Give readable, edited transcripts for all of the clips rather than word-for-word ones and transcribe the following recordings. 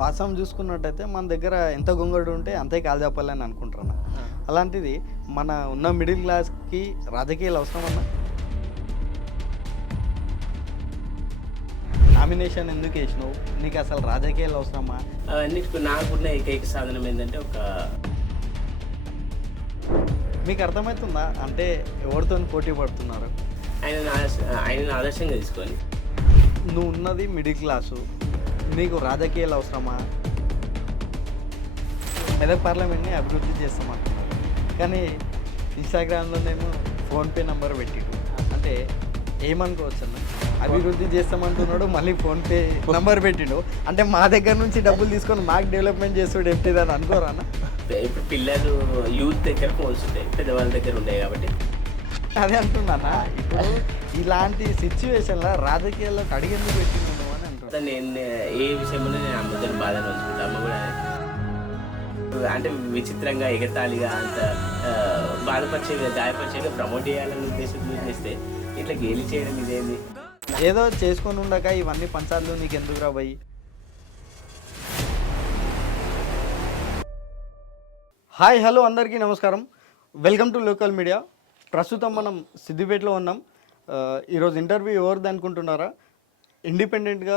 వాస్తవం చూసుకున్నట్టయితే మన దగ్గర ఎంత గొంగడు ఉంటే అంతే కాలు చెప్పాలని అనుకుంటున్నా. అలాంటిది మన ఉన్న మిడిల్ క్లాస్కి రాజకీయాలు అవసరమన్నా? నామినేషన్ ఎందుకు వేసినావు? నీకు అసలు రాజకీయాలు అవసరమా? అవన్నీ నాకున్న ఏకైక సాధనం ఏంటంటే మీకు అర్థమవుతుందా అంటే ఎవరితో పోటీ పడుతున్నారు? ఆయనను ఆదర్శంగా తీసుకొని. నువ్వు ఉన్నది మిడిల్ క్లాసు, నీకు రాజకీయాలు అవసరమా? మెదక్ పార్లమెంట్ని అభివృద్ధి చేస్తామంటున్నారు, కానీ ఇన్స్టాగ్రామ్లోనేమో ఫోన్పే నెంబర్ పెట్టిడు. అంటే ఏమనుకోవచ్చు అన్న, అభివృద్ధి చేస్తామంటున్నాడు, మళ్ళీ ఫోన్పే నెంబర్ పెట్టిడు. అంటే మా దగ్గర నుంచి డబ్బులు తీసుకొని మాకు డెవలప్మెంట్ చేస్తాడు ఎట్టిదని అనుకోరా అన్న? ఇప్పుడు పిల్లలు యూత్ దగ్గర ఫోన్స్ ఉంటాయి, పెద్దవాళ్ళ దగ్గర ఉంటాయి కాబట్టి అదే అంటున్నానా. ఇప్పుడు ఇలాంటి సిచ్యువేషన్లో రాజకీయాల్లోకి అడిగేందుకు పెట్టిండు అని అంటున్నాను. నేను ఏ విషయంలో నేను అమ్మతో బాధను ఉంచుకుంటా. అమ్మ కూడా అంటే విచిత్రంగా ఎగతాళిగా అంత బాధపరిచేగా గాయపరిచేగా ప్రమోట్ చేయాలని ఉద్దేశంతో చేస్తే ఇట్లా గేలి చేయడం ఇదేంది? ఏదో చేసుకొని ఉండక ఇవన్నీ పంచాలు నీకు ఎందుకు రా భయ్? హాయ్ హలో అందరికీ నమస్కారం, వెల్కమ్ టు లోకల్ మీడియా. ప్రస్తుతం మనం సిద్దిపేటలో ఉన్నాం. ఈరోజు ఇంటర్వ్యూ ఎవరిది అనుకుంటున్నారా? ఇండిపెండెంట్గా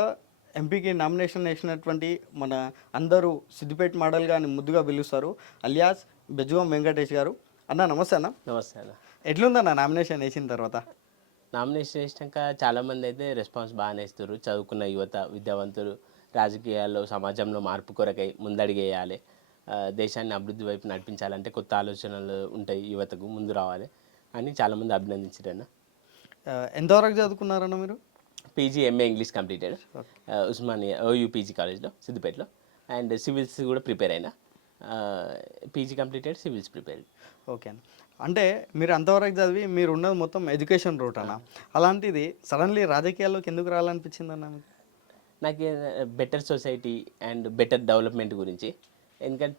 ఎంపీకి నామినేషన్ వేసినటువంటి మన అందరూ సిద్దిపేట మోడల్గా అని ముద్దుగా పిలుస్తారు, అలియాస్ బెజ్జువం వెంకటేష్ గారు. అన్న నమస్తే అన్న. నమస్తే అన్న. ఎట్లుందన్న నామినేషన్ వేసిన తర్వాత? నామినేషన్ వేసినాక చాలామంది అయితే రెస్పాన్స్ బాగానే ఇస్తారు. చదువుకున్న యువత, విద్యావంతులు రాజకీయాల్లో సమాజంలో మార్పు కొరకై ముందడిగేయాలి, దేశాన్ని అభివృద్ధి వైపు నడిపించాలంటే కొత్త ఆలోచనలు ఉంటాయి, యువతకు ముందు రావాలి అని చాలామంది అభినందించారన్న. ఎంతవరకు చదువుకున్నారన్న మీరు? PG MA English completed Osmania OU PG కాలేజ్లో సిద్దిపేటలో, అండ్ సివిల్స్ కూడా ప్రిపేర్ అయినా. PG completed, civils prepared. Okay అన్న. అంటే మీరు అంతవరకు చదివి మీరు ఉన్నది మొత్తం ఎడ్యుకేషన్ రూట్ అన్న, అలాంటిది సడన్లీ రాజకీయాల్లోకి ఎందుకు రావాలనిపించింది అన్న? నాకు better society and better development గురించి. ఎందుకంటే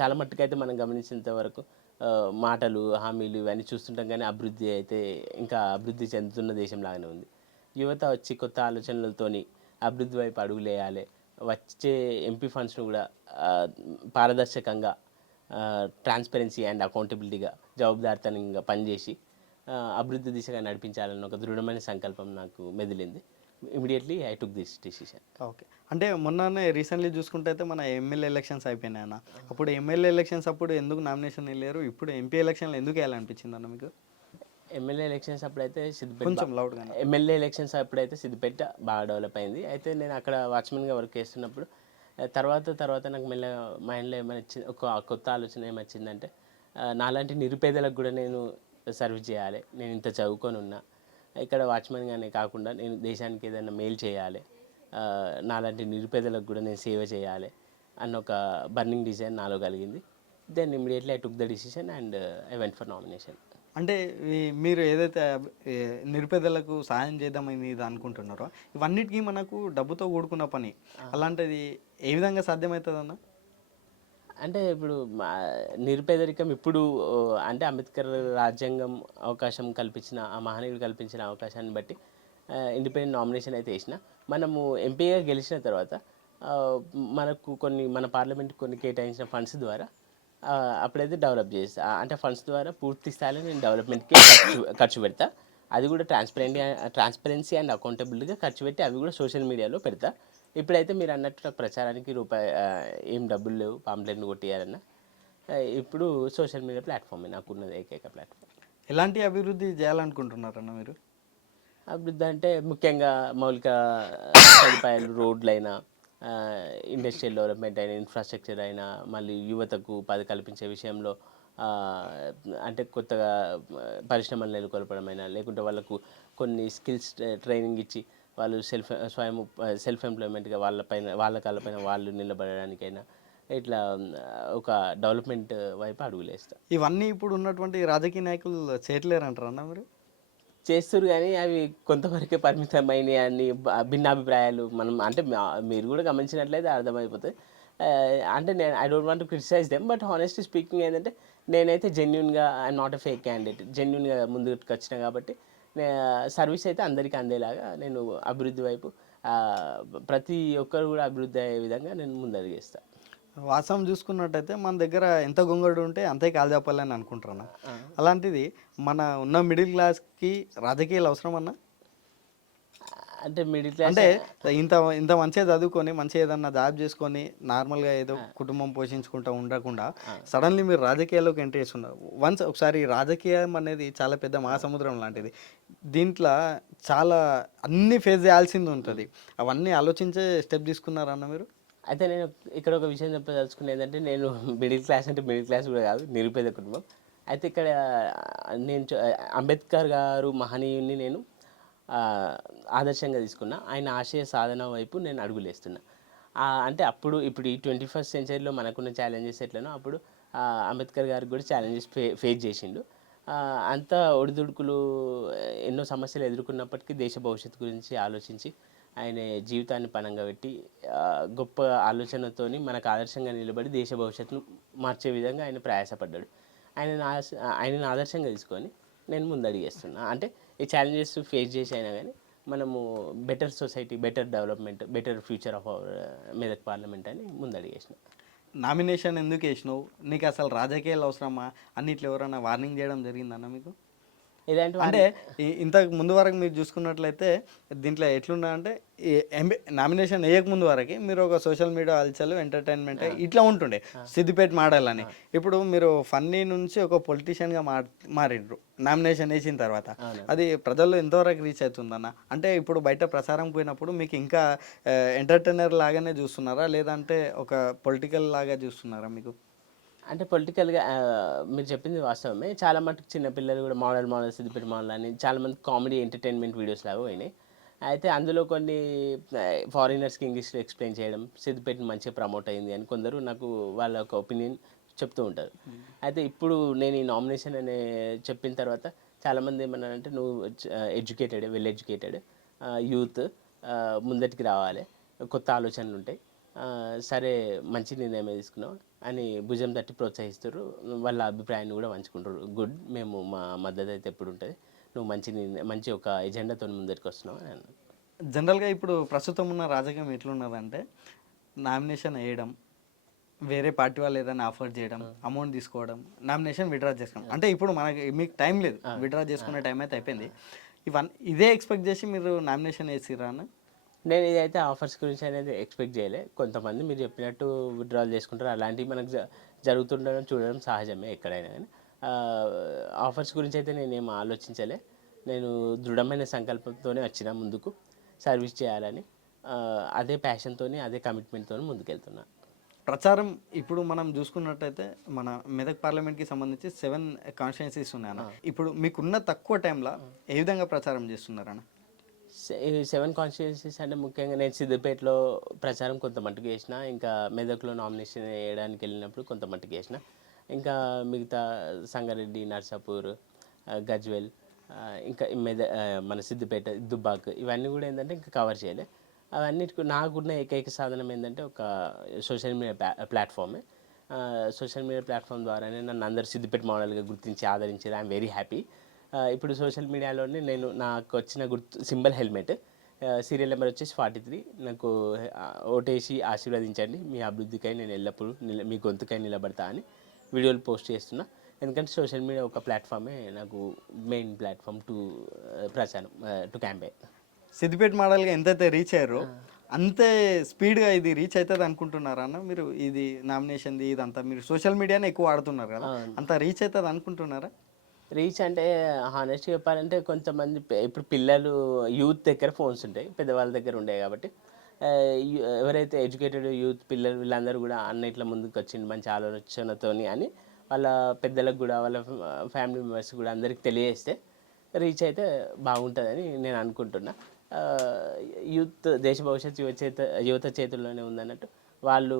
చాలా మట్టుకైతే మనం గమనించినంత వరకు మాటలు, హామీలు ఇవన్నీ చూస్తుంటాం, కానీ అభివృద్ధి అయితే ఇంకా అభివృద్ధి చెందుతున్న దేశం లాగానే ఉంది. యువత వచ్చి కొత్త ఆలోచనలతోని అభివృద్ధి వైపు అడుగులేయాలి, వచ్చే ఎంపీ ఫండ్స్ను కూడా పారదర్శకంగా, ట్రాన్స్పరెన్సీ అండ్ అకౌంటబిలిటీగా, జవాబుదారితనంగా పనిచేసి అభివృద్ధి దిశగా నడిపించాలన్న ఒక దృఢమైన సంకల్పం నాకు మెదిలింది. Immediately I took this decision. Okay. అంటే మొన్ననే రీసెంట్లీ చూసుకుంటే అయితే మన ఎమ్మెల్యే ఎలక్షన్స్ అయిపోయినాయి అన్న. అప్పుడు ఎమ్మెల్యే ఎలక్షన్స్ అప్పుడు ఎందుకు నామినేషన్ వెళ్ళారు? ఇప్పుడు ఎంపీ ఎలక్షన్లు ఎందుకు వేయాలనిపించింది అన్న మీకు? ఎమ్మెల్యే ఎలక్షన్స్ అప్పుడైతే సిద్దిపేట కొంచెం లౌడ్గా. ఎమ్మెల్యే ఎలక్షన్స్ అప్పుడైతే సిద్దిపేట బాగా డెవలప్ అయింది. అయితే నేను అక్కడ వాచ్మెన్గా వర్క్ చేస్తున్నప్పుడు తర్వాత నాకు మెల్లగా మైండ్లో ఏమైనా ఒక కొత్త ఆలోచన ఏమొచ్చిందంటే, నాలాంటి నిరుపేదలకు కూడా నేను సర్వీస్ చేయాలి. నేను ఇంత చదువుకొని ఉన్నా, ఇక్కడ వాచ్మెన్గానే కాకుండా నేను దేశానికి ఏదైనా మేలు చేయాలి, నాలాంటి నిరుపేదలకు కూడా నేను సేవ చేయాలి అన్న ఒక బర్నింగ్ డిజైన్ నాలో కలిగింది. Then immediately I took the decision and I went for nomination. అంటే మీరు ఏదైతే నిరుపేదలకు సహాయం చేద్దామని ఇది అనుకుంటున్నారో, ఇవన్నిటికీ మనకు డబ్బుతో కూడుకున్న పని. అలాంటిది ఏ విధంగా సాధ్యమవుతుంది అన్న? అంటే ఇప్పుడు నిరుపేదరికం ఇప్పుడు అంటే అంబేద్కర్ రాజ్యాంగం అవకాశం కల్పించిన, ఆ మహనీయుడు కల్పించిన అవకాశాన్ని బట్టి ఇండిపెండెంట్ నామినేషన్ అయితే వేసిన. మనము ఎంపీగా గెలిచిన తర్వాత మనకు మన పార్లమెంట్ కొన్ని కేటాయించిన ఫండ్స్ ద్వారా అప్పుడైతే డెవలప్ చేస్తా. అంటే ఫండ్స్ ద్వారా పూర్తి స్థాయిలో నేను డెవలప్మెంట్కి ఖర్చు పెడతా. అది కూడా ట్రాన్స్పరెన్సీ అండ్ అకౌంటబిలిటీగా ఖర్చు పెట్టి అవి కూడా సోషల్ మీడియాలో పెడతా. ఇప్పుడైతే మీరు అన్నట్టు నాకు ప్రచారానికి ఏం డబ్బులు లేవు, పాంప్లెట్ని కొట్టేయాలన్నా. ఇప్పుడు సోషల్ మీడియా ప్లాట్ఫామ్ నాకున్నది ఏకైక ప్లాట్ఫామ్. ఎలాంటి అభివృద్ధి చేయాలనుకుంటున్నారన్న మీరు? అభివృద్ధి అంటే ముఖ్యంగా మౌలిక సదుపాయాలు, రోడ్లైనా, ఇండస్ట్రియల్ డెవలప్మెంట్ అయినా, ఇన్ఫ్రాస్ట్రక్చర్ అయినా, మళ్ళీ యువతకు ఉపాధి కల్పించే విషయంలో అంటే కొత్తగా పరిశ్రమలు నెలకొల్పడమైనా, లేకుంటే వాళ్ళకు కొన్ని స్కిల్స్ ట్రైనింగ్ ఇచ్చి వాళ్ళు సెల్ఫ్ ఎంప్లాయ్మెంట్గా వాళ్ళ కాళ్ళపైన వాళ్ళు నిలబడడానికైనా ఇట్లా ఒక డెవలప్మెంట్ వైపు అడుగులేస్తా. ఇవన్నీ ఇప్పుడు ఉన్నటువంటి రాజకీయ నాయకులు చేయట్లేరంటారు అన్న మీరు? చేస్తారు, కానీ అవి కొంతవరకే పరిమితమైన అని భిన్నాభిప్రాయాలు మనం అంటే మీరు కూడా గమనించినట్లయితే అర్థమైపోతుంది. అంటే నేను I don't want to criticise them, but honestly speaking ఏంటంటే నేనైతే జెన్యున్గా, I not a fake candidate, జెన్యున్గా ముందుకు వచ్చిన కాబట్టి సర్వీస్ అయితే అందరికీ అందేలాగా నేను అభివృద్ధి వైపు ప్రతి ఒక్కరు కూడా అభివృద్ధి అయ్యే విధంగా నేను ముందడుగేస్తాను. వాస్తవం చూసుకున్నట్టయితే మన దగ్గర ఎంత గొంగడు ఉంటే అంతే కాలు చెప్పాలని అనుకుంటున్నా. అలాంటిది మన ఉన్న మిడిల్ క్లాస్కి రాజకీయాలు అవసరం అన్న? అంటే మిడిల్ క్లాస్ అంటే ఇంత ఇంత మంచిగా చదువుకొని మంచిగా ఏదన్నా జాబ్ చేసుకొని నార్మల్గా ఏదో కుటుంబం పోషించుకుంటూ ఉండకుండా సడన్లీ మీరు రాజకీయాల్లోకి ఎంట్రీ చేస్తున్నారు. వన్స్ ఒకసారి రాజకీయం అనేది చాలా పెద్ద మహాసముద్రం లాంటిది. దీంట్లో చాలా అన్ని ఫేస్ చేయాల్సింది ఉంటుంది. అవన్నీ ఆలోచించే స్టెప్ తీసుకున్నారన్న మీరు? అయితే నేను ఇక్కడ ఒక విషయం చెప్పదలుచుకునేది ఏంటంటే, నేను మిడిల్ క్లాస్ అంటే మిడిల్ క్లాస్ కూడా కాదు, నిరుపేద కుటుంబం. అయితే ఇక్కడ నేను అంబేద్కర్ గారు మహనీయుని నేను ఆదర్శంగా తీసుకున్నా. ఆయన ఆశయ సాధన వైపు నేను అడుగులేస్తున్నా. అంటే అప్పుడు ఇప్పుడు ఈ 21st సెంచరీలో మనకున్న ఛాలెంజెస్ ఎట్లనో అప్పుడు అంబేద్కర్ గారికి కూడా ఛాలెంజెస్ ఫేస్ చేసిండు. అంత ఒడిదుడుకులు ఎన్నో సమస్యలు ఎదుర్కొన్నప్పటికీ దేశ భవిష్యత్తు గురించి ఆలోచించి ఆయన జీవితాన్ని పణంగా పెట్టి గొప్ప ఆలోచనతోని మనకు ఆదర్శంగా నిలబడి దేశ భవిష్యత్తును మార్చే విధంగా ఆయన ప్రయాసపడ్డాడు. ఆయనను ఆదర్శంగా తీసుకొని నేను ముందడుగేస్తున్నా. అంటే ఈ ఛాలెంజెస్ ఫేస్ చేసి అయినా కానీ మనము better society, better development, better future of our Medak parliament అని ముందడుగేసిన. నామినేషన్ ఎందుకు వేసినావు, నీకు అసలు రాజకీయాలు అవసరమా అన్నిట్లో ఎవరైనా వార్నింగ్ చేయడం జరిగిందన్న మీకు? ఇలాంటి అంటే ఇంతకు ముందు వరకు మీరు చూసుకున్నట్లయితే దీంట్లో ఎట్లుండే నామినేషన్ వేయక ముందు వరకు మీరు ఒక సోషల్ మీడియా హల్చల్ ఎంటర్టైన్మెంట్ ఇట్లా ఉంటుండే సిద్దిపేట మోడల్ అని. ఇప్పుడు మీరు ఫన్నీ నుంచి ఒక పొలిటీషియన్గా మారిండ్రు నామినేషన్ వేసిన తర్వాత. అది ప్రజల్లో ఎంతవరకు రీచ్ అవుతుందన్న? అంటే ఇప్పుడు బయట ప్రసారం పోయినప్పుడు మీకు ఇంకా ఎంటర్టైనర్ లాగానే చూస్తున్నారా, లేదంటే ఒక పొలిటికల్ లాగా చూస్తున్నారా మీకు? అంటే పొలిటికల్గా మీరు చెప్పింది వాస్తవమే. చాలా మటుకు చిన్నపిల్లలు కూడా మోడల్ సిద్దిపేట మోడల్ అని చాలామంది కామెడీ ఎంటర్టైన్మెంట్ వీడియోస్ లాగా పోయినాయి. అయితే అందులో కొన్ని ఫారినర్స్కి ఇంగ్లీష్లో ఎక్స్ప్లెయిన్ చేయడం సిద్దిపేటని మంచిగా ప్రమోట్ అయింది అని కొందరు నాకు వాళ్ళ ఒక ఒపీనియన్ చెప్తూ ఉంటారు. అయితే ఇప్పుడు నేను ఈ నామినేషన్ అనే చెప్పిన తర్వాత చాలామంది ఏమన్నారంటే, నువ్వు ఎడ్యుకేటెడ్, వెల్ ఎడ్యుకేటెడ్ యూత్, ముందటికి రావాలి, కొత్త ఆలోచనలు ఉంటాయి, సరే మంచి నిర్ణయమే తీసుకున్నావు అని భుజం తట్టి ప్రోత్సహిస్తారు. వాళ్ళ అభిప్రాయాన్ని కూడా పంచుకుంటారు. గుడ్, మేము మా మద్దతు అయితే ఎప్పుడు ఉంటుంది, నువ్వు మంచి ఒక ఎజెండాతో ముందరికి వస్తున్నావు అని అన్నారు. జనరల్గా ఇప్పుడు ప్రస్తుతం ఉన్న రాజకీయం ఎట్లున్నదంటే, నామినేషన్ వేయడం, వేరే పార్టీ వాళ్ళు ఏదైనా ఆఫర్ చేయడం, అమౌంట్ తీసుకోవడం, నామినేషన్ విత్డ్రా చేసుకోవడం. అంటే ఇప్పుడు మీకు టైం లేదు, విత్డ్రా చేసుకునే టైం అయితే అయిపోయింది. ఇదే ఎక్స్పెక్ట్ చేసి మీరు నామినేషన్ వేసిరా అన్న? నేను ఇదైతే ఆఫర్స్ గురించి అనేది ఎక్స్పెక్ట్ చేయలే. కొంతమంది మీరు చెప్పినట్టు విత్డ్రాల్ చేసుకుంటారు, అలాంటివి మనకు జరుగుతుండడం చూడడం సహజమే ఎక్కడైనా. కానీ ఆఫర్స్ గురించి అయితే నేనేం ఆలోచించలే. నేను దృఢమైన సంకల్పంతోనే వచ్చిన ముందుకు సర్వీస్ చేయాలని, అదే ప్యాషన్తో, అదే కమిట్మెంట్తో ముందుకెళ్తున్నా. ప్రచారం ఇప్పుడు మనం చూసుకున్నట్టయితే మన మెదక్ పార్లమెంట్కి సంబంధించి 7 కాన్స్టిట్యున్సీస్ ఉన్నాయన్న. ఇప్పుడు మీకున్న తక్కువ టైంలో ఏ విధంగా ప్రచారం చేస్తున్నారన్న? 7 కాన్స్టిట్యున్సీస్ అంటే ముఖ్యంగా నేను సిద్దిపేటలో ప్రచారం కొంత మట్టుకు చేసిన, ఇంకా మెదక్లో నామినేషన్ వేయడానికి వెళ్ళినప్పుడు కొంత మట్టుకు చేసిన, ఇంకా మిగతా సంగారెడ్డి, నర్సాపూర్, గజ్వేల్, ఇంకా మన సిద్దిపేట, దుబ్బాక్, ఇవన్నీ కూడా ఏంటంటే ఇంకా కవర్ చేయలే. అవన్నిటికి నాకున్న ఏకైక సాధనం ఏంటంటే ఒక సోషల్ మీడియా ప్లాట్ఫామే. సోషల్ మీడియా ప్లాట్ఫామ్ ద్వారానే నన్ను అందరు సిద్దిపేట మోడల్గా గుర్తించి ఆదరించేది. I'm very happy. ఇప్పుడు సోషల్ మీడియాలోనే నేను నాకు వచ్చిన సింబల్ హెల్మెట్, సీరియల్ నెంబర్ వచ్చేసి 43. నాకు ఓటేసి ఆశీర్వదించండి, మీ అభివృద్ధికై నేను ఎల్లప్పుడూ మీ గొంతుకై నిలబడతా అని వీడియోలు పోస్ట్ చేస్తున్నా. ఎందుకంటే సోషల్ మీడియా ఒక ప్లాట్ఫామే నాకు మెయిన్ ప్లాట్ఫామ్ టు ప్రచారం, టు క్యాంపెయిన్. సిద్దిపేట మోడల్గా ఎంతైతే రీచ్ అయ్యారో అంతే స్పీడ్గా ఇది రీచ్ అవుతుంది అనుకుంటున్నారా అన్న మీరు? ఇది నామినేషన్ది ఇదంతా మీరు సోషల్ మీడియానే ఎక్కువ వాడుతున్నారు కదా, అంత రీచ్ అవుతుంది అనుకుంటున్నారా? రీచ్ అంటే హానెస్ట్గా చెప్పాలంటే కొంతమంది ఇప్పుడు పిల్లలు యూత్ దగ్గర ఫోన్స్ ఉంటాయి, పెద్దవాళ్ళ దగ్గర ఉంటాయి. కాబట్టి ఎవరైతే ఎడ్యుకేటెడ్ యూత్ పిల్లలు వీళ్ళందరూ కూడా అన్నిట్లో ముందుకు వచ్చింది మంచి ఆలోచనతోని అని వాళ్ళ పెద్దలకు కూడా వాళ్ళ ఫ్యామిలీ మెంబర్స్ కూడా అందరికి తెలియజేస్తే రీచ్ అయితే బాగుంటుందని నేను అనుకుంటున్నా. యూత్ దేశ భవిష్యత్తు యువత చేతుల్లోనే ఉందన్నట్టు వాళ్ళు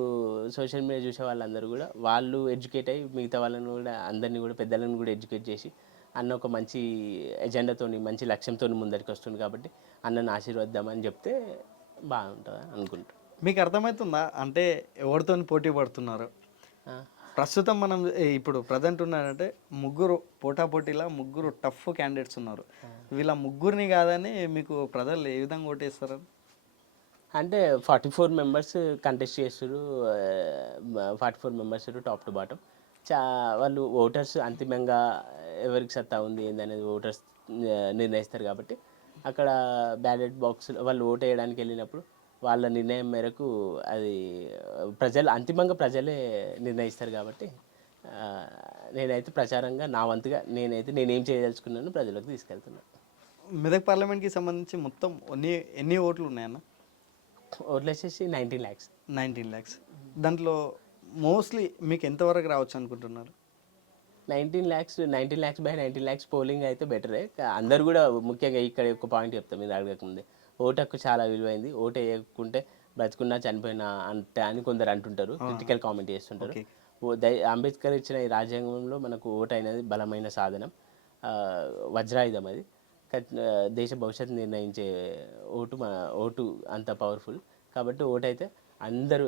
సోషల్ మీడియా చూసే వాళ్ళందరూ కూడా వాళ్ళు ఎడ్యుకేట్ అయ్యి మిగతా వాళ్ళని కూడా అందరినీ కూడా పెద్దలను కూడా ఎడ్యుకేట్ చేసి అన్న ఒక మంచి ఎజెండాతో మంచి లక్ష్యంతో ముందరికి వస్తుంది కాబట్టి అన్నను ఆశీర్వదిద్దామని చెప్తే బాగుంటుందా అనుకుంటా. మీకు అర్థమవుతుందా అంటే ఎవరితో పోటీ పడుతున్నారు? ప్రస్తుతం మనం ఇప్పుడు ప్రజెంట్ ఉన్నారంటే ముగ్గురు పోటాపోటీలా ముగ్గురు టఫ్ క్యాండిడేట్స్ ఉన్నారు. వీళ్ళ ముగ్గురిని కాదని మీకు ప్రజలు ఏ విధంగా ఓటేస్తారు? అంటే 44 మెంబర్స్ కంటెస్ట్ చేస్తారు. 44 మెంబర్స్ టాప్ టు బాటమ్. వాళ్ళు ఓటర్స్ అంతిమంగా ఎవరికి సత్తా ఉంది ఏందనేది ఓటర్స్ నిర్ణయిస్తారు కాబట్టి అక్కడ బ్యాలెట్ బాక్స్ వాళ్ళు ఓటు వేయడానికి వెళ్ళినప్పుడు వాళ్ళ నిర్ణయం మేరకు అది అంతిమంగా ప్రజలే నిర్ణయిస్తారు కాబట్టి ఆ, నేనైతే ప్రచారంగా నా వంతుగా నేనేం చేయదలుచుకున్నాను ప్రజలకు తీసుకెళ్తున్నాను. మెదక్ పార్లమెంట్కి సంబంధించి మొత్తం ఎన్ని ఓట్లు ఉన్నాయన్న? ఓట్లు వచ్చేసి 19 lakhs. 19 lakhs. దాంట్లో మోస్ట్లీ మీకు ఎంతవరకు రావచ్చు అనుకుంటున్నారు? 19 lakhs బై 19 lakhs పోలింగ్ అయితే బెటరే. అందరు కూడా ముఖ్యంగా ఇక్కడ ఒక పాయింట్ చెప్తాం మీరు అడగకముందే, ఓటు హక్కు చాలా విలువైంది. ఓటు వేయకుంటే బ్రతుకున్నా చనిపోయినా అంటే అని కొందరు అంటుంటారు, క్రిటికల్ కామెంట్ చేస్తుంటారు. అంబేద్కర్ ఇచ్చిన ఈ రాజ్యాంగంలో మనకు ఓటు అనేది బలమైన సాధనం, వజ్రాయుధం. అది దేశ భవిష్యత్తు నిర్ణయించే ఓటు అంత పవర్ఫుల్ కాబట్టి ఓటు అయితే అందరూ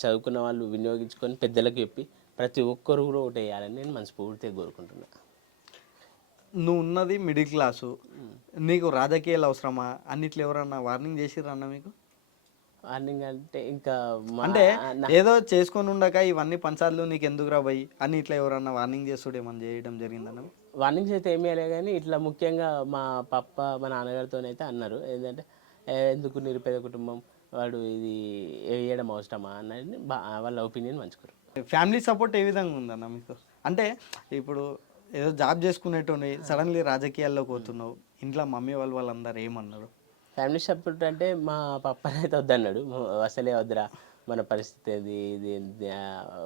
చదువుకున్న వాళ్ళు వినియోగించుకొని పెద్దలకు చెప్పి ప్రతి ఒక్కరు కూడా ఓటు వేయాలని నేను మనస్ఫూర్తిగా కోరుకుంటున్నా. నువ్వు ఉన్నది మిడిల్ క్లాసు, నీకు రాజకీయాలు అవసరమా అన్నిట్లో ఎవరన్నా వార్నింగ్ చేసిరన్నా మీకు? వార్నింగ్ అంటే ఇంకా అంటే ఏదో చేసుకొని ఉండక ఇవన్నీ పంచాలు నీకు ఎందుకు రాబోయి అని ఇట్లా ఎవరన్నా వార్నింగ్ చేస్తుడు ఏమన్నా చేయడం జరిగిందన్న? వార్నింగ్స్ అయితే ఏమీ లేదు కానీ ఇట్లా ముఖ్యంగా మా మా నాన్నగారితో అయితే అన్నారు ఏంటంటే ఎందుకు నిరుపేద కుటుంబం వాడు ఇది వేయడం అవసరమా అన్నది వాళ్ళ ఒపీనియన్ మంచుకోరు. ఫ్యామిలీ సపోర్ట్ ఏ విధంగా ఉందన్న మీకు? అంటే ఇప్పుడు ఏదో జాబ్ చేసుకునేటోని సడన్లీ రాజకీయాల్లోకి పోతున్నావు, ఇంట్లో మమ్మీ వాళ్ళందరూ ఏమన్నారు? ఫ్యామిలీ సపోర్ట్ అంటే మా పప్పని అయితే వద్దన్నాడు, అసలే వద్దురా మన పరిస్థితి ఇది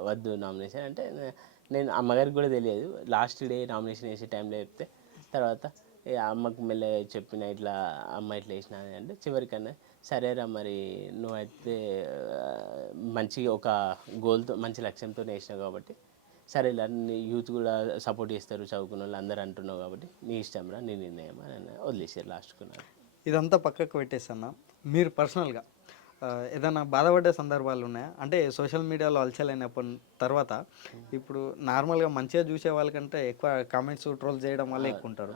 వద్దు నామినేషన్ అంటే. నేను అమ్మగారికి కూడా తెలియదు, లాస్ట్ డే నామినేషన్ వేసే టైంలో చెప్తే తర్వాత అమ్మకు మెల్లగా చెప్పిన ఇట్లా అమ్మ ఇట్లా వేసిన అంటే చివరికన్నా సరేరా మరి నువ్వైతే మంచి ఒక గోల్తో మంచి లక్ష్యంతో వేసినావు కాబట్టి సరేలా నీ యూత్ కూడా సపోర్ట్ చేస్తారు చదువుకున్న వాళ్ళు అందరూ అంటున్నావు కాబట్టి నీ ఇష్టం రా నీ నిర్ణయం అని వదిలేసారు లాస్ట్కున్నారు. ఇదంతా పక్కకు పెట్టేసన్నా మీరు పర్సనల్గా ఏదైనా బాధపడే సందర్భాలు ఉన్నాయా? అంటే సోషల్ మీడియాలో అలచలైన తర్వాత ఇప్పుడు నార్మల్గా మంచిగా చూసే వాళ్ళకంటే ఎక్కువ కామెంట్స్ ట్రోల్ చేయడం వల్ల ఎక్కువ ఉంటారు,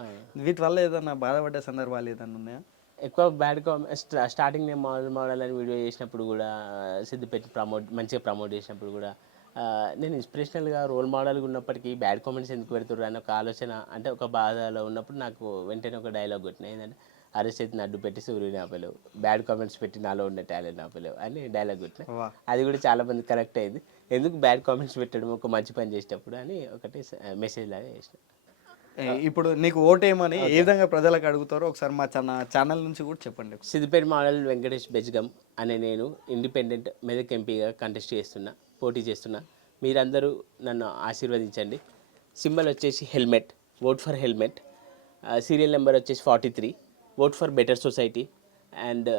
వీటి వల్ల ఏదైనా బాధపడే సందర్భాలు ఏదైనా ఉన్నాయా? ఎక్కువ బ్యాడ్ కామెంట్స్ స్టార్టింగ్ నేను మోడల్ అని వీడియో చేసినప్పుడు కూడా సిద్దిపేట మంచిగా ప్రమోట్ చేసినప్పుడు కూడా నేను ఇన్స్పిరేషనల్గా రోల్ మోడల్గా ఉన్నప్పటికీ బ్యాడ్ కామెంట్స్ ఎందుకు పెడుతుర్రు అని ఒక ఆలోచన, అంటే ఒక బాధలో ఉన్నప్పుడు నాకు వెంటనే ఒక డైలాగ్ కొట్టిన ఏంటంటే అరచేతిని అడ్డు పెట్టి సూర్యుని ఆపలేవు, బ్యాడ్ కామెంట్స్ పెట్టి నాలో ఉండే టాలెంట్ ఆపలేవు అని డైలాగ్ కొట్టిన. అది కూడా చాలా మంది కరెక్ట్ అయింది, ఎందుకు బ్యాడ్ కామెంట్స్ పెట్టడం ఒక మంచి పని చేసేటప్పుడు అని ఒకటి మెసేజ్ లాగా చేసిన. ఇప్పుడు నీకు ఓటేమని ఏ విధంగా ప్రజలకు అడుగుతారో ఒకసారి మా ఛానల్ నుంచి కూడా చెప్పండి. సిద్దిపేట మోడల్ వెంకటేష్ బెజ్గం అనే నేను ఇండిపెండెంట్ మెదక్ ఎంపీగా పోటీ చేస్తున్నా. మీరందరూ నన్ను ఆశీర్వదించండి. సింబల్ వచ్చేసి helmet, vote for helmet. Serial number వచ్చేసి 43, vote for better society. And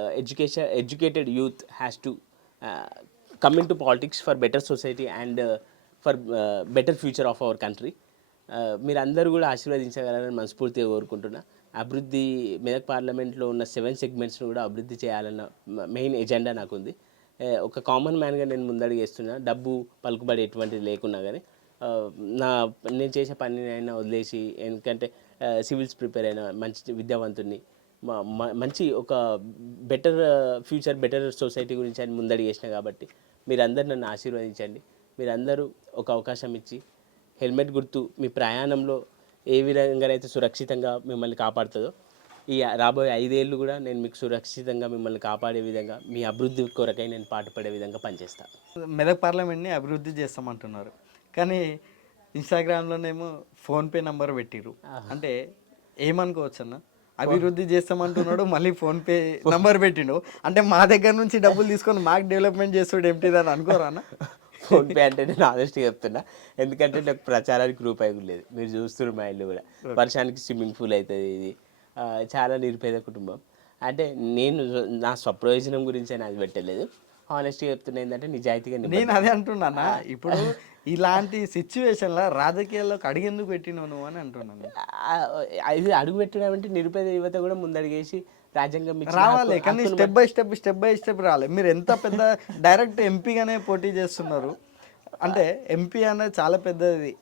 educated youth has to come in to politics for better society and for better future of our country. మీరందరూ కూడా ఆశీర్వదించగలరని మనస్ఫూర్తిగా కోరుకుంటున్నా. అభివృద్ధి మెదక్ పార్లమెంట్లో ఉన్న 7 segmentsను కూడా అభివృద్ధి చేయాలన్న మెయిన్ ఎజెండా నాకుంది. ఒక కామన్ మ్యాన్గా నేను ముందడుగు వేస్తున్నా, డబ్బు పలుకుబడి ఎటువంటిది లేకున్నా కానీ నేను చేసే పని అయినా వదిలేసి, ఎందుకంటే సివిల్స్ ప్రిపేర్ అయిన మంచి విద్యావంతుని మంచి ఒక బెటర్ ఫ్యూచర్ బెటర్ సొసైటీ గురించి అని ముందడుగు వేసిన కాబట్టి మీరందరూ నన్ను ఆశీర్వదించండి. మీరందరూ ఒక అవకాశం ఇచ్చి హెల్మెట్ గుర్తు మీ ప్రయాణంలో ఏ విధంగానైతే సురక్షితంగా మిమ్మల్ని కాపాడుతుందో ఈ రాబోయే 5 ఏళ్ళు కూడా నేను మీకు సురక్షితంగా మిమ్మల్ని కాపాడే విధంగా మీ అభివృద్ధి కొరకై నేను పాటుపడే విధంగా పనిచేస్తాను. మెదక్ పార్లమెంట్ని అభివృద్ధి చేస్తామంటున్నారు కానీ ఇన్స్టాగ్రామ్లోనేమో ఫోన్పే నంబర్ పెట్టిరు, అంటే ఏమనుకోవచ్చు అన్న? అభివృద్ధి చేస్తామంటున్నాడు, మళ్ళీ ఫోన్పే నంబర్ పెట్టిండు, అంటే మా దగ్గర నుంచి డబ్బులు తీసుకొని మాకు డెవలప్మెంట్ చేస్తాడు ఏమిటిదని అనుకోరా అన్న? ఫోన్పే అంటే నేను ఆనెస్ట్గా చెప్తున్నా, ఎందుకంటే నాకు ప్రచారానికి రూపాయి లేదు. మీరు చూస్తున్నారు మా ఇల్లు కూడా వర్షానికి స్విమ్మింగ్ పూల్ అవుతుంది. ఇది చాలా నిరుపేద కుటుంబం. అంటే నేను నా స్వప్రయోజనం గురించి అని అది పెట్టలేదు. హానెస్ట్గా చెప్తున్నా ఏంటంటే నిజాయితీగా నేను అదే అంటున్నా. ఇప్పుడు ఇలాంటి సిచ్యువేషన్లో రాజకీయాల్లోకి అడిగేందుకు పెట్టినావు నువ్వు అని అంటున్నాను. ఇది అడుగు పెట్టడం అంటే నిరుపేద యువత కూడా ముందడిగేసి రాజ్యాంగం రావాలి, కానీ స్టెప్ బై స్టెప్ రావాలి. మీరు ఎంత పెద్ద డైరెక్ట్ ఎంపీగానే పోటీ చేస్తున్నారు, అంటే ఎంపీ అనేది చాలా పెద్దది.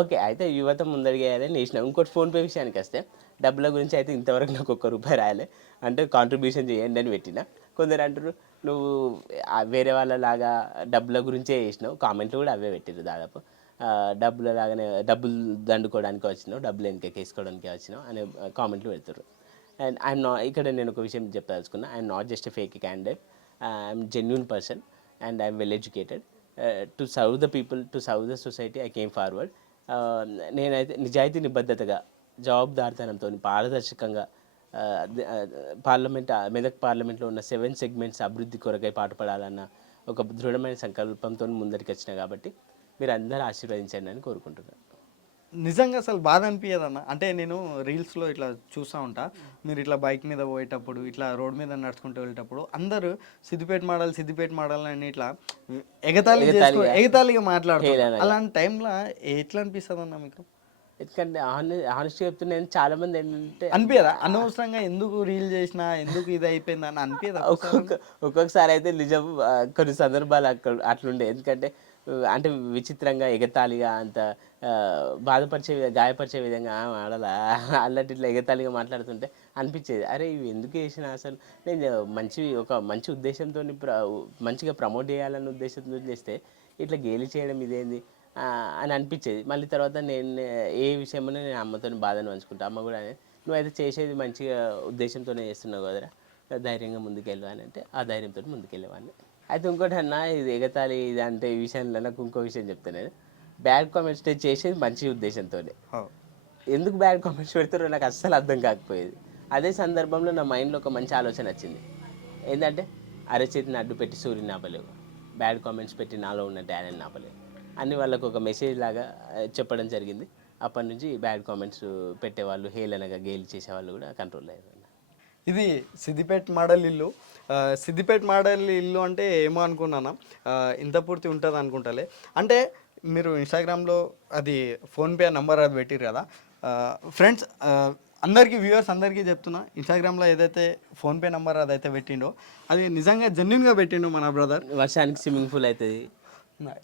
ఓకే, అయితే యువత ముందడిగేయాలని నేసిన. ఇంకోటి ఫోన్పే విషయానికి వస్తే డబ్బుల గురించి అయితే ఇంతవరకు నాకు ₹1 రాయలే. అంటే కాంట్రిబ్యూషన్ చేయండి అని పెట్టిన. కొందరు అంటారు నువ్వు వేరే వాళ్ళలాగా డబ్బుల గురించే చేసినావు. కామెంట్లు కూడా అవే పెట్టిర్రు దాదాపు. డబ్బుల లాగానే డబ్బులు దండుకోవడానికి వచ్చినావు, డబ్బులు వెనకేసుకోవడానికి వచ్చినావు అనే కామెంట్లు పెడతారు. అండ్ ఐఎమ్ నాట్, ఇక్కడ నేను ఒక విషయం చెప్పదలుచుకున్నా, I'm not just a fake candidate, I'm genuine person and I'm well educated. To serve the people, to serve the society I came forward. నేనైతే నిజాయితీ నిబద్ధతగా, జవాబుదారితనంతో, పారదర్శకంగా మెదక్ పార్లమెంట్లో ఉన్న 7 సెగ్మెంట్స్ అభివృద్ధి కొరకై పాటుపడాలన్న ఒక దృఢమైన సంకల్పంతో ముందరికి వచ్చిన కాబట్టి మీరు అందరూ ఆశీర్వదించండి అని కోరుకుంటున్నాను. నిజంగా అసలు బాధ అనిపించదన్న. అంటే నేను రీల్స్లో ఇట్లా చూస్తూ ఉంటా, మీరు ఇట్లా బైక్ మీద పోయేటప్పుడు, ఇట్లా రోడ్ మీద నడుచుకుంటూ వెళ్ళేటప్పుడు అందరూ సిద్దిపేట మోడల్ అని ఇట్లా ఎగతాళిగా మాట్లాడుతారు. అలాంటి టైంలో ఎట్లా అనిపిస్తుంది అన్న మీకు? ఎందుకంటే హానెస్ట్గా చెప్తున్నా, చాలా మంది ఏంటంటే అనిపించదా అనవసరంగా ఎందుకు రీల్ చేసినా, ఎందుకు ఇది అయిపోయిందా అని అనిపించదా? ఒక్కొక్కసారి అయితే నిజం, కొన్ని సందర్భాలు అట్లుండే. ఎందుకంటే అంటే విచిత్రంగా, ఎగతాళిగా, అంత గాయపరిచే విధంగా ఆడలా అలాంటి ఇట్లా ఎగతాళిగా మాట్లాడుతుంటే అనిపించేది, అరే ఇవి ఎందుకు చేసినా, అసలు నేను మంచి ఉద్దేశంతో మంచిగా ప్రమోట్ చేయాలన్న ఉద్దేశంతో చేస్తే ఇట్లా గేలి చేయడం ఇదేంది అని అనిపించేది. మళ్ళీ తర్వాత నేను ఏ విషయంలో నేను అమ్మతో బాధను పంచుకుంటా. అమ్మ కూడా నువ్వైతే చేసేది మంచిగా ఉద్దేశంతోనే చేస్తున్నావు కదరా, ధైర్యంగా ముందుకెళ్ళు అని అంటే ఆ ధైర్యంతో ముందుకెళ్ళేవాడిని. అయితే ఇంకోటి అన్న, ఇది ఎగతాళి ఇది అంటే ఈ విషయంలో నాకు ఇంకో విషయం చెప్తాను. నేను బ్యాడ్ కామెంట్స్ చేసేది మంచి ఉద్దేశంతోనే. ఎందుకు బ్యాడ్ కామెంట్స్ పెడతారో నాకు అస్సలు అర్థం కాకపోయేది. అదే సందర్భంలో నా మైండ్లో ఒక మంచి ఆలోచన వచ్చింది. ఏంటంటే అరచేతిని అడ్డు పెట్టి సూర్యుని ఆపలేవు, బ్యాడ్ కామెంట్స్ పెట్టి నాలో ఉన్న టాలెంట్ని ఆపలేవు అని వాళ్ళకు ఒక మెసేజ్ లాగా చెప్పడం జరిగింది. అప్పటి నుంచి బ్యాడ్ కామెంట్స్ పెట్టేవాళ్ళు, హేళనగా గేలి చేసేవాళ్ళు కూడా కంట్రోల్ అయ్యారు. ఇది సిద్దిపేట మోడల్ ఇల్లు. సిద్దిపేట మోడల్ ఇల్లు అంటే ఏమో అనుకున్నాను, ఇంత పూర్తి ఉంటుంది అనుకుంటాలే. అంటే మీరు ఇన్స్టాగ్రామ్లో అది ఫోన్పే నెంబర్ అది పెట్టిరు కదా ఫ్రెండ్స్, అందరికీ వ్యూవర్స్ అందరికీ చెప్తున్నా, ఇన్స్టాగ్రామ్లో ఏదైతే ఫోన్పే నెంబర్ అదైతే పెట్టిండో అది నిజంగా జెన్యున్గా పెట్టిండు మన బ్రదర్. వర్షానికి స్విమ్మింగ్ పూల్ అవుతుంది.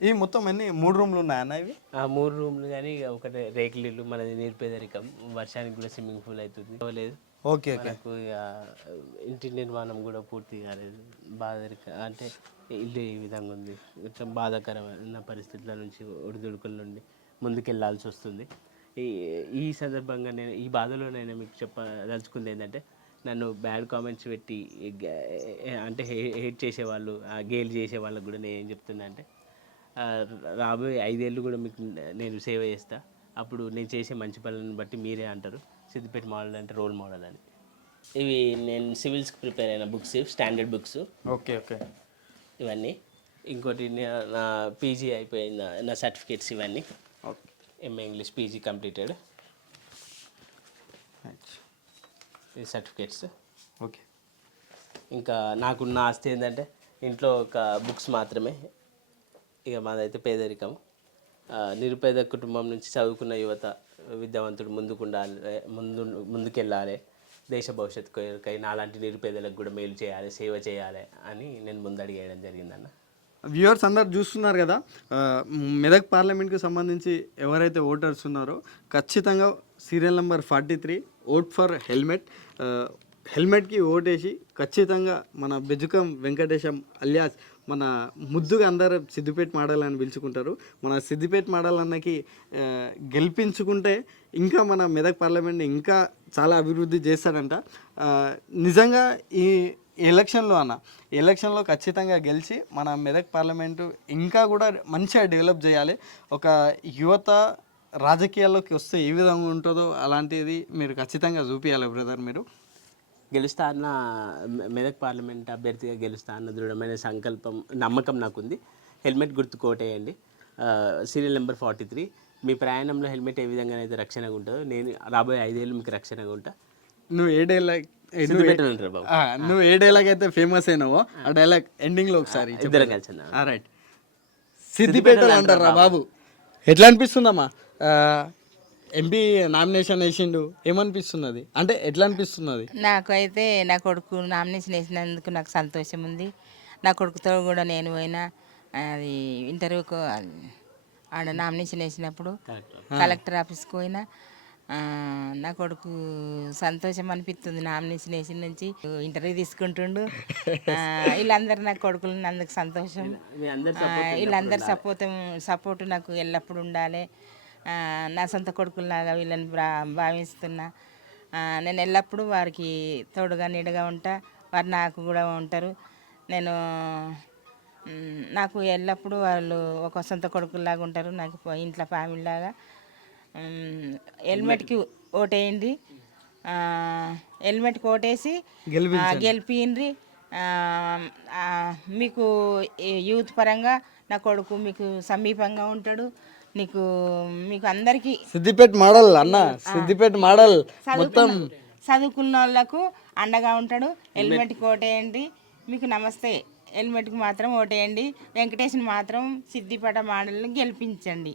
ఈ మొత్తం 3 రూమ్లు ఉన్నాయన్న ఇవి? 3 రూమ్లు, కానీ ఒకటి రేకుల ఇల్లు, మనది నిరుపేదరికం, వర్షానికి కూడా స్విమ్మింగ్ పూల్ అవుతుంది. లేదు ఓకే నాకు ఇంటి నిర్మాణం కూడా పూర్తి కాలేదు. అంటే ఇల్లు ఈ విధంగా ఉంది. కొంచెం బాధాకరమైన పరిస్థితుల నుంచి, ఒడిదుడుకుల నుండి ముందుకెళ్లాల్సి వస్తుంది. ఈ సందర్భంగా నేను ఈ బాధలో నేను మీకు చెప్పదలుచుకుంది ఏంటంటే, నన్ను బ్యాడ్ కామెంట్స్ పెట్టి అంటే హేట్ చేసేవాళ్ళు, గేల్ చేసే వాళ్ళకు కూడా నేను ఏం చెప్తున్నా అంటే, రాబోయే 5 ఏళ్ళు కూడా మీకు నేను సేవ చేస్తా. అప్పుడు నేను చేసే మంచి పనులను బట్టి మీరే అంటారు సిద్దిపేట మోడల్ అంటే రోల్ మోడల్ అని. ఇవి నేను సివిల్స్కి ప్రిపేర్ అయిన books, standard books. Okay okay. ఇవన్నీ. ఇంకోటి నా పీజీ అయిపోయిన నా సర్టిఫికేట్స్ ఇవన్నీ. MA English PG completed. ఈ సర్టిఫికేట్స్. ఓకే. ఇంకా నాకున్న ఆస్తి ఏంటంటే ఇంట్లో ఒక బుక్స్ మాత్రమే. ఇక మాదైతే పేదరికం. నిరుపేద కుటుంబం నుంచి చదువుకున్న యువత, విద్యావంతుడు ముందుకెళ్ళాలి, దేశ భవిష్యత్తు కొరకై నాలాంటి నిరుపేదలకు కూడా మేలు చేయాలి, సేవ చేయాలి అని నేను ముందడిగేయడం జరిగిందన్న. వ్యూవర్స్ అందరు చూస్తున్నారు కదా, మెదక్ పార్లమెంట్కి సంబంధించి ఎవరైతే ఓటర్స్ ఉన్నారో ఖచ్చితంగా serial number 43 vote for helmet, హెల్మెట్కి ఓటేసి ఖచ్చితంగా మన బెజుకం వెంకటేశం అలియాస్ మన ముద్దుగా అందరూ సిద్దిపేట మోడల్ అని పిలుచుకుంటారు. మన సిద్దిపేట మోడల్ అన్నకి గెలిపించుకుంటే ఇంకా మన మెదక్ పార్లమెంట్ని ఇంకా చాలా అభివృద్ధి చేస్తాడంట. నిజంగా ఈ ఎలక్షన్లో ఖచ్చితంగా గెలిచి మన మెదక్ పార్లమెంటు ఇంకా కూడా మంచిగా డెవలప్ చేయాలి. ఒక యువత రాజకీయాల్లోకి వస్తే ఏ విధంగా ఉంటుందో అలాంటిది మీరు ఖచ్చితంగా చూపించాలి బ్రదర్. మీరు గెలుస్తా అన్న, మెదక్ పార్లమెంట్ అభ్యర్థిగా గెలుస్తా అన్న దృఢమైన సంకల్పం, నమ్మకం నాకుంది. హెల్మెట్ గుర్తు కోటేయండి. Serial number 43. మీ ప్రయాణంలో హెల్మెట్ ఏ విధంగా అయితే రక్షణగా ఉంటుందో, నేను రాబోయే 5 ఏళ్ళు మీకు రక్షణగా ఉంటా. నువ్వు ఏ డైలాగ్ అయితే ఫేమస్ అయినావో ఆ డైలాగ్ ఎండింగ్లో ఒకసారి ఇద్దరం కలిసి రైట్. సిద్దిపేట అంటారా బాబు? ఎట్లా అనిపిస్తుందమ్మా? ఎంపీ నామినేషన్ వేసిండు, ఏమనిపిస్తున్నది? అంటే ఎట్లా అనిపిస్తున్నది? నాకు అయితే నా కొడుకు నామినేషన్ వేసినందుకు నాకు సంతోషం ఉంది. నా కొడుకుతో కూడా నేను పోయినా, అది ఇంటర్వ్యూకు ఆడ నామినేషన్ వేసినప్పుడు కలెక్టర్ ఆఫీస్కి పోయినా, నా కొడుకు సంతోషం అనిపిస్తుంది. నామినేషన్ వేసిన నుంచి ఇంటర్వ్యూ తీసుకుంటుండు. వీళ్ళందరూ నా కొడుకులు అందుకు సంతోషం. మీ అందరి వీళ్ళందరి సపోర్ట్ నాకు ఎల్లప్పుడూ ఉండాలి. నా సొంత కొడుకుల్లాగా వీళ్ళని భావిస్తున్నా. నేను ఎల్లప్పుడూ వారికి తోడుగా నీడగా ఉంటా. వారు నాకు కూడా ఉంటారు. నేను నాకు ఎల్లప్పుడూ వాళ్ళు ఒక సొంత కొడుకుల్లాగా ఉంటారు. నాకు ఇంట్లో ఫ్యామిలీ లాగా. హెల్మెట్కి ఓటేయండి. హెల్మెట్కి ఓటేసి గెలిపియండి. మీకు యూత్ పరంగా నా కొడుకు మీకు సమీపంగా ఉంటాడు. మీకు అందరికీ సిద్దిపేట మోడల్ అన్న, సిద్దిపేట మోడల్ మొత్తం చదువుకున్న వాళ్ళకు అండగా ఉంటాడు. హెల్మెట్కి ఓటేయండి. మీకు నమస్తే. హెల్మెట్కి మాత్రం ఓటేయండి. వెంకటేష్ని మాత్రం సిద్దిపేట మోడల్ని గెలిపించండి.